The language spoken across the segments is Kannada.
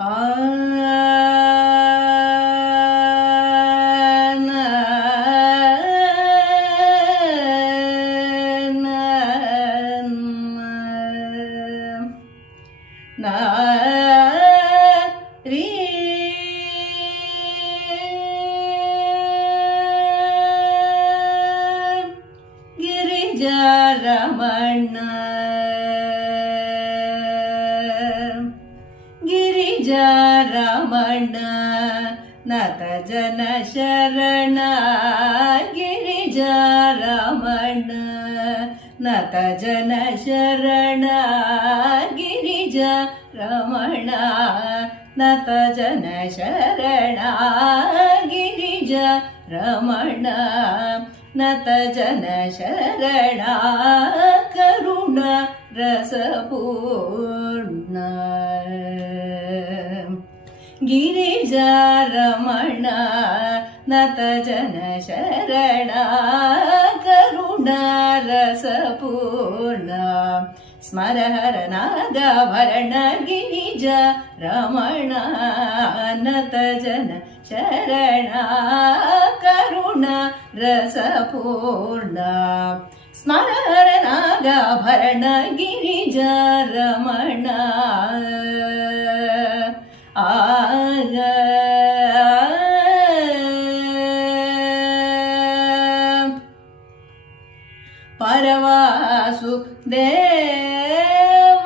ಆ ಗಿರಿಜಾರಮಣ ಗಿರಿಜಾರಮಣ ನತ ಜನ ಶರಣ ಗಿರಿಜಾರಮಣ ನತ ಜನ ಶರಣ ಗಿರಿಜಾರಮಣ ನತ ಜನ ಶರಣ ಗಿರಿಜಾರಮಣ ನತ ಜನ ಶರಣ ಕರುಣ ರಸಪೂರ್ಣ ಗಿರಿಜಾರಮಣ ನತ ಜನ ಶರಣ ಕರುಣ ರಸಪೂರ್ಣ ಸ್ಮರಹರ ನಾಗಾಭರಣ ಗಿರಿಜಾರಮಣ ನತ ಜನ ಶರಣ ಕರುಣ ರಸಪೂರ್ಣ ಸ್ಮರಹರ ನಾಗಾಭರಣ ಗಿರಿಜಾರಮಣ ಆಗ ಪರವಾಸು ದೇವ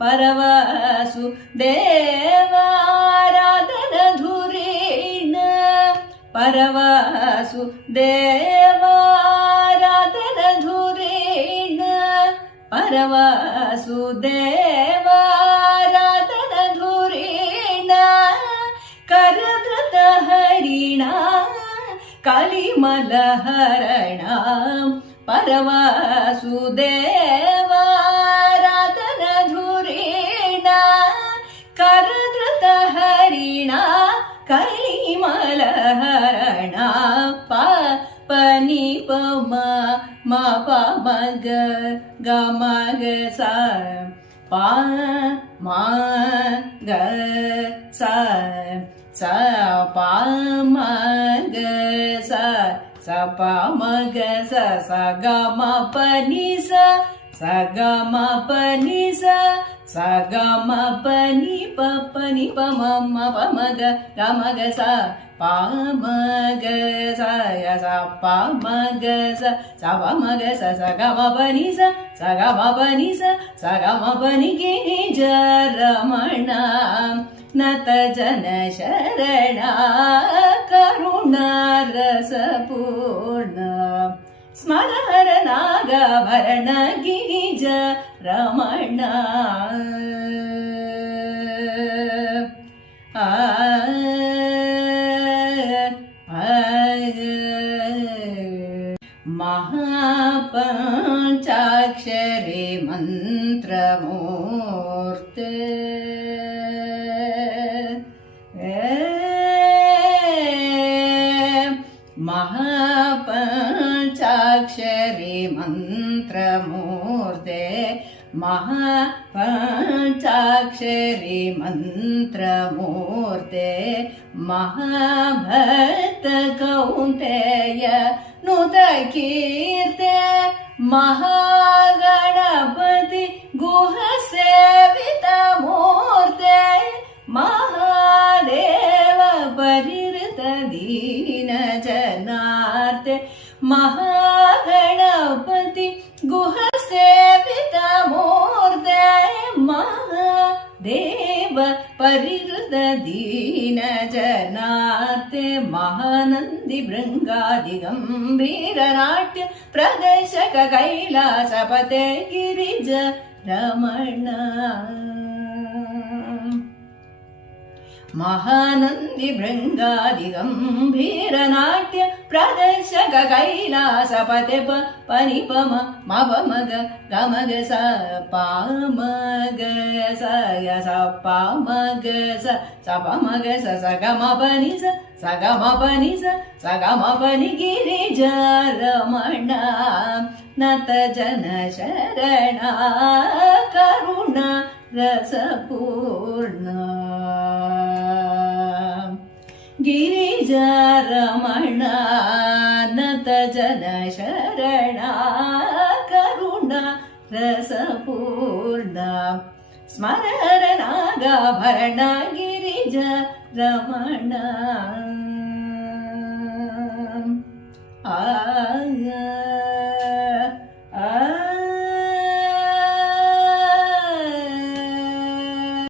ಪರವಾಸು ದೇವಾರಾಧನ ಧುರೀಣ ಪರವಾಸು ದೇವಾರಾಧನ ಧುರೀಣ ಪರವಾಸು ದೇವಾರಾಧನ ಧುರೀಣ ಕರಧೃತ ಹರಿಣ ಕಲಿಮಲ ಹರಣ ಪರವಾಸು ದೇವಾರಾಧನ ಧುರೀಣ ಕರಧೃತ ಹರಿಣ ಕಲಿಮಲ ಹರಣ ಪನಿ ಪಮ ಮ ಪ ಮಗ ಗ ಮಗ ಸ ಪ ಮ ಗ ಸ ಸ ಪ ಮ ಗ ಸ ಸ ಪ ಮ ಗ ಸ ಸ ಗ ಮ ಪ ನಿ ಸ ಸ ಗ ಮ ಪ ನಿ ಸ ಸ ಗ ಮ ಪ ನಿ ಪ ಪ ನಿ ಪ ಮ ಮ ಪ ಮ ಗ ಗ ಮ ಗ ಸ ಪ ಮ ಗ ಸ ಯ ಸ ಪ ಮ ಗ ಸ ಸ ಪ ಮ ಗ ಸ ಸ ಗ ಮ ಪ ನಿ ಸ ಸ ಗ ಮ ಪ ನಿ ಸ ಸ ಗ ಮ ಪ ನಿ ಗಿರಿಜಾರಮಣ ನತ ಜನ ಶರಣ ಕರುಣ ರಸಪೂರ್ಣ ಸ್ಮರಹರ ನಾಗಾಭರಣ ಗಿರಿಜಾರಮಣ ಮಹಾಪಂಚಾಕ್ಷರಿ ಮಂತ್ರಮೂರ್ತೆ ಮಹಾಪಂಚಾಕ್ಷರಿ ಮಂತ್ರಮೂರ್ತೆ ಮಹಾಪಂಚಾಕ್ಷರಿ ಮಂತ್ರಮೂರ್ತೆ ಮಹಾಭಕ್ತ ಕೌಂತೆಯ ನುತ ಕೀರ್ತೆ ಮಹಾಗಣಪತಿ ಗುಹ ಸೇವಿತ ಮೂರ್ತೆ ಮಹಾದೇವ ಪರಿಹೃತ ದೀನ ಜನಾರ್ತೆ ಮಹಾಗಣಪತಿ ಗುಹ ಸೇವಿತ ಮೂರ್ತೆ ಮಹಾದೇವ ಪರಿಹೃತ ದೀನ ಜನಾರ್ತೆ ಮಹಾನಂದಿ ಭೃಂಗಾದಿ ಗಂಭೀರ ನಾಟ್ಯ ಪ್ರದರ್ಶಕ ಕೈಲಾಸಪತೆ ಗಿರಿಜಾರಮಣ महानन्दी भृङ्गादिगम्भीरनाट्य प्रदर्शक कैलासपते पनिपम मपमग गमग स पामग स य स पामग स पमग स सगमपनि स सगमपनि स सगमपनि गिरिजारमण नत जन शरणा करुणा रसपूर्ण गिरिजारमण नत जन शरणा करुणा रसपूर्ण स्मरण नागाभरण गिरिजारमण